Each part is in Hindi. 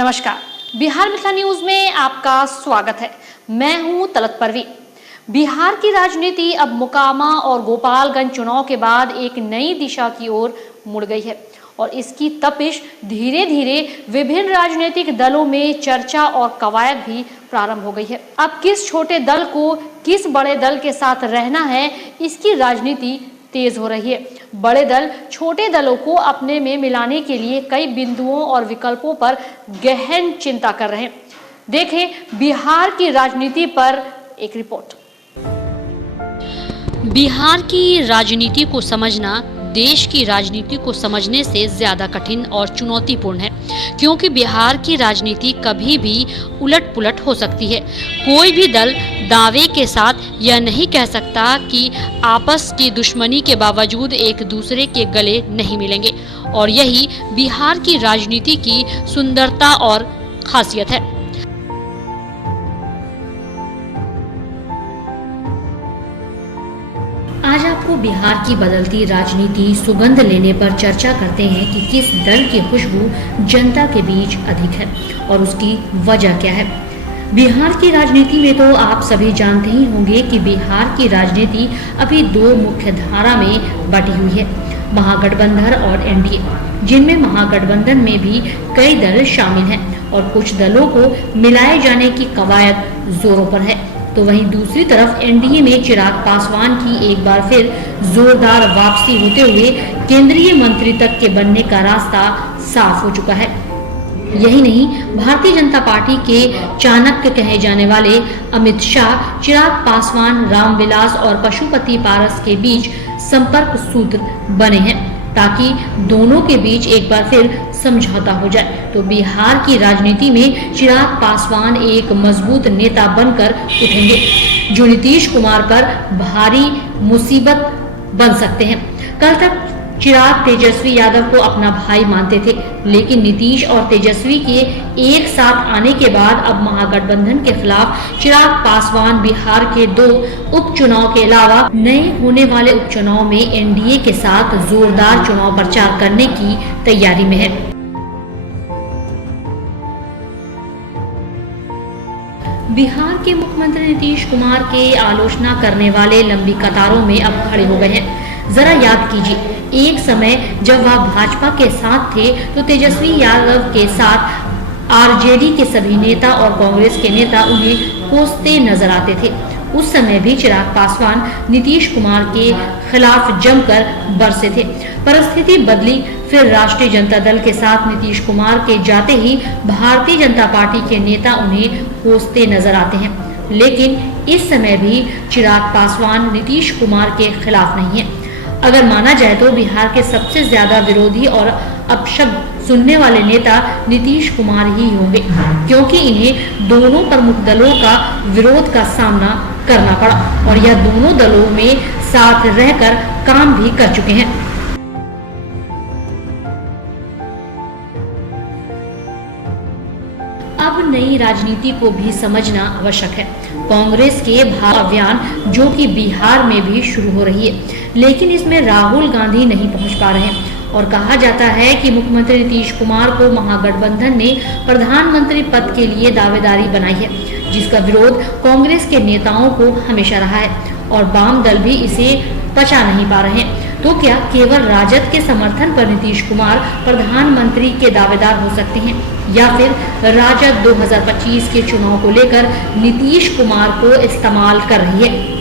नमस्कार, बिहार मिथिला न्यूज में आपका स्वागत है। मैं हूं तलत परवीन। बिहार की राजनीति अब मोकामा और गोपालगंज चुनाव के बाद एक नई दिशा की ओर मुड़ गई है और इसकी तपिश धीरे धीरे विभिन्न राजनीतिक दलों में चर्चा और कवायद भी प्रारंभ हो गई है। अब किस छोटे दल को किस बड़े दल के साथ रहना है, इसकी राजनीति तेज हो रही है। बड़े दल छोटे दलों को अपने में मिलाने के लिए कई बिंदुओं और विकल्पों पर गहन चिंता कर रहे हैं। देखें बिहार की राजनीति पर एक रिपोर्ट। बिहार की राजनीति को समझना देश की राजनीति को समझने से ज्यादा कठिन और चुनौतीपूर्ण है, क्योंकि बिहार की राजनीति कभी भी उलट-पुलट हो सकती है। कोई भी दल दावे के साथ यह नहीं कह सकता कि आपस की दुश्मनी के बावजूद एक दूसरे के गले नहीं मिलेंगे, और यही बिहार की राजनीति की सुंदरता और खासियत है। आज आपको बिहार की बदलती राजनीति सुगंध लेने पर चर्चा करते हैं कि किस दल की खुशबू जनता के बीच अधिक है और उसकी वजह क्या है। बिहार की राजनीति में तो आप सभी जानते ही होंगे कि बिहार की राजनीति अभी दो मुख्य धारा में बटी हुई है, महागठबंधन और एनडीए, जिनमें महागठबंधन में भी कई दल शामिल हैं और कुछ दलों को मिलाए जाने की कवायद जोरों पर है। तो वहीं दूसरी तरफ एनडीए में चिराग पासवान की एक बार फिर जोरदार वापसी होते हुए केंद्रीय मंत्री तक के बनने का रास्ता साफ हो चुका है। यही नहीं, भारतीय जनता पार्टी के चाणक्य कहे जाने वाले अमित शाह चिराग पासवान, रामविलास और पशुपति पारस के बीच संपर्क सूत्र बने हैं ताकि दोनों के बीच एक बार फिर समझौता हो जाए। तो बिहार की राजनीति में चिराग पासवान एक मजबूत नेता बनकर उठेंगे, जो नीतीश कुमार पर भारी मुसीबत बन सकते हैं। कल तक चिराग तेजस्वी यादव को अपना भाई मानते थे, लेकिन नीतीश और तेजस्वी के एक साथ आने के बाद अब महागठबंधन के खिलाफ चिराग पासवान बिहार के दो उपचुनाव के अलावा नए होने वाले उपचुनाव में एनडीए के साथ जोरदार चुनाव प्रचार करने की तैयारी में है। बिहार के मुख्यमंत्री नीतीश कुमार के आलोचना करने वाले लंबी कतारों में अब खड़े हो गए हैं। जरा याद कीजिए, एक समय जब वह भाजपा के साथ थे तो तेजस्वी यादव के साथ आरजेडी के सभी नेता और कांग्रेस के नेता उन्हें कोसते नजर आते थे। उस समय भी चिराग पासवान नीतीश कुमार के खिलाफ जमकर बरसे थे। परिस्थिति बदली, फिर राष्ट्रीय जनता दल के साथ नीतीश कुमार के जाते ही भारतीय जनता पार्टी के नेता उन्हें कोसते नजर आते हैं, लेकिन इस समय भी चिराग पासवान नीतीश कुमार के खिलाफ नहीं है। अगर माना जाए तो बिहार के सबसे ज्यादा विरोधी और अपशब्द सुनने वाले नेता नीतीश कुमार ही होंगे, क्योंकि इन्हें दोनों प्रमुख दलों का विरोध का सामना करना पड़ा और यह दोनों दलों में साथ रहकर काम भी कर चुके हैं। अब नई राजनीति को भी समझना आवश्यक है। कांग्रेस के भारत अभियान जो कि बिहार में भी शुरू हो रही है, लेकिन इसमें राहुल गांधी नहीं पहुंच पा रहे हैं और कहा जाता है कि मुख्यमंत्री नीतीश कुमार को महागठबंधन ने प्रधानमंत्री पद के लिए दावेदारी बनाई है, जिसका विरोध कांग्रेस के नेताओं को हमेशा रहा है और वाम दल भी इसे पचा नहीं पा रहे हैं। तो क्या केवल राजद के समर्थन पर नीतीश कुमार प्रधानमंत्री के दावेदार हो सकते हैं, या फिर राजद 2025 के चुनाव को लेकर नीतीश कुमार को इस्तेमाल कर रही है?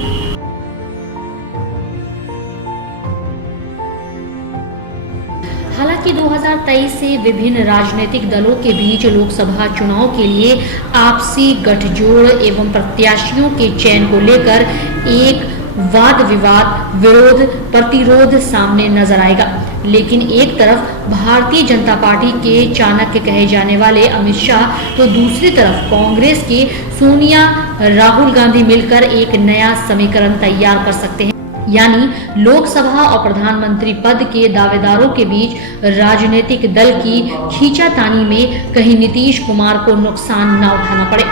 हालांकि 2023 से विभिन्न राजनीतिक दलों के बीच लोकसभा चुनाव के लिए आपसी गठजोड़ एवं प्रत्याशियों के चयन को लेकर एक वाद विवाद, विरोध प्रतिरोध सामने नजर आएगा। लेकिन एक तरफ भारतीय जनता पार्टी के चाणक्य कहे जाने वाले अमित शाह तो दूसरी तरफ कांग्रेस के सोनिया राहुल गांधी मिलकर एक नया समीकरण तैयार कर सकते हैं, यानी लोकसभा और प्रधानमंत्री पद के दावेदारों के बीच राजनीतिक दल की खींचातानी में कहीं नीतीश कुमार को नुकसान न उठाना पड़े।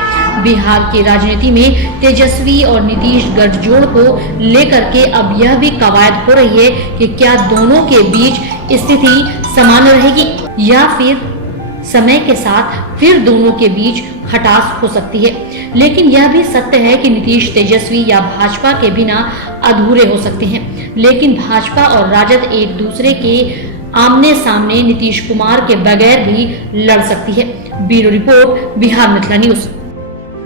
बिहार की राजनीति में तेजस्वी और नीतीश गठजोड़ को लेकर के अब यह भी कवायद हो रही है कि क्या दोनों के बीच स्थिति समान रहेगी या फिर समय के साथ फिर दोनों के बीच खटास हो सकती है, लेकिन यह भी सत्य है कि नीतीश तेजस्वी या भाजपा के बिना अधूरे हो सकते हैं। लेकिन भाजपा और राजद एक दूसरे के आमने सामने नीतीश कुमार के बगैर भी लड़ सकती है। Bureau report, Bihar Mithila news.